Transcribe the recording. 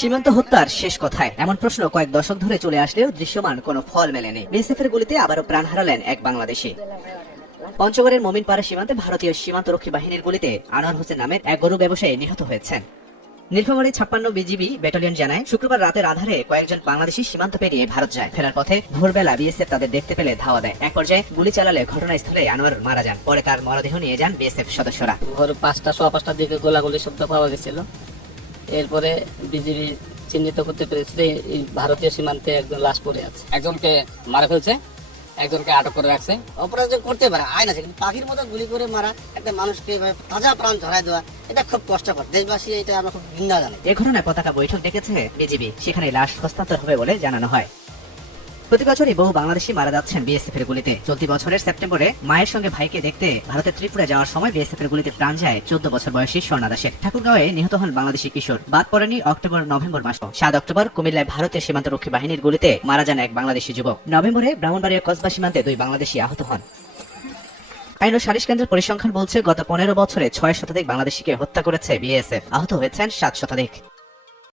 সীমান্ত হত্যার শেষ কথায় এমন প্রশ্ন কয়েক দশক ধরে চলে আসলেও দৃশ্যমান কোনো ফল মেলেনি। বিএসএফ এর গুলিতে আবারও প্রাণ হারালেন এক বাংলাদেশি। পঞ্চগড়ের মোমিনপাড়া সীমান্তে ভারতীয় সীমান্তরক্ষী বাহিনীর গুলিতে আনোয়ার হোসেন নামের এক গরু ব্যবসায়ী নিহত হয়েছেন। নীলফামারী ছাপ্পান্ন বিজিবি ব্যাটালিয়ন জানায়, শুক্রবার রাতের আধারে কয়েকজন বাংলাদেশি সীমান্ত পেরিয়ে ভারত যায়। ফেরার পথে ভোরবেলা বিএসএফ তাদের দেখতে পেলে ধাওয়া দেয়। এক পর্যায়ে গুলি চালালে ঘটনাস্থলে আনোয়ার মারা যান। পরে তার মরদেহ নিয়ে যান বিএসএফ সদস্যরা। ভোর পাঁচটা, সোয়া পাঁচটার দিকে গোলাগুলি শব্দ পাওয়া গেছিল। এরপরে বিজিবি চিহ্নিত করতে পেরেছে এই ভারতীয় সীমান্তে একজন লাশ পড়ে আছে। একজনকে মারা ফেলছে একজনকে আটক করে রাখছে। অপরাধ করতে পারে আইন আছে কিন্তু পাখির মতো গুলি করে মারা একটা মানুষকে তাজা প্রাণ ঝরাই দেওয়া এটা খুব কষ্টকর। দেশবাসী এটা আমরা খুব নিন্দা জানে এ ঘটনায় পতাকা বৈঠক ডেকেছে বিজিবি সেখানে লাশ হস্তান্তর হবে বলে জানানো হয়। প্রতি বছরই বহু বাংলাদেশি মারা যাচ্ছেন বিএসএফ এর গুলিতে। চলতি বছরের সেপ্টেম্বরে মায়ের সঙ্গে ভাইকে দেখতে ভারতের ত্রিপুরা যাওয়ার সময় বিএসএফ এর গুলিতে প্রাণ যায় চোদ্দ বছর বয়সী স্বর্ণা দাসের। ঠাকুরগাঁওয়ে নিহত হন বাংলাদেশি কিশোর। বাদ পড়েনি অক্টোবর, নভেম্বর মাস। সাত অক্টোবর, কুমিল্লায় ভারতের সীমান্তরক্ষী বাহিনীর গুলিতে মারা যান এক বাংলাদেশি যুবক। নভেম্বরে ব্রাহ্মণবাড়িয়ার কসবা সীমান্তে দুই বাংলাদেশি আহত হন। আইন ও সালিশ কেন্দ্রের পরিসংখ্যান বলছে, গত পনেরো বছরে ছয় শতাধিক বাংলাদেশিকে হত্যা করেছে বিএসএফ আহত হয়েছেন সাত শতাধিক।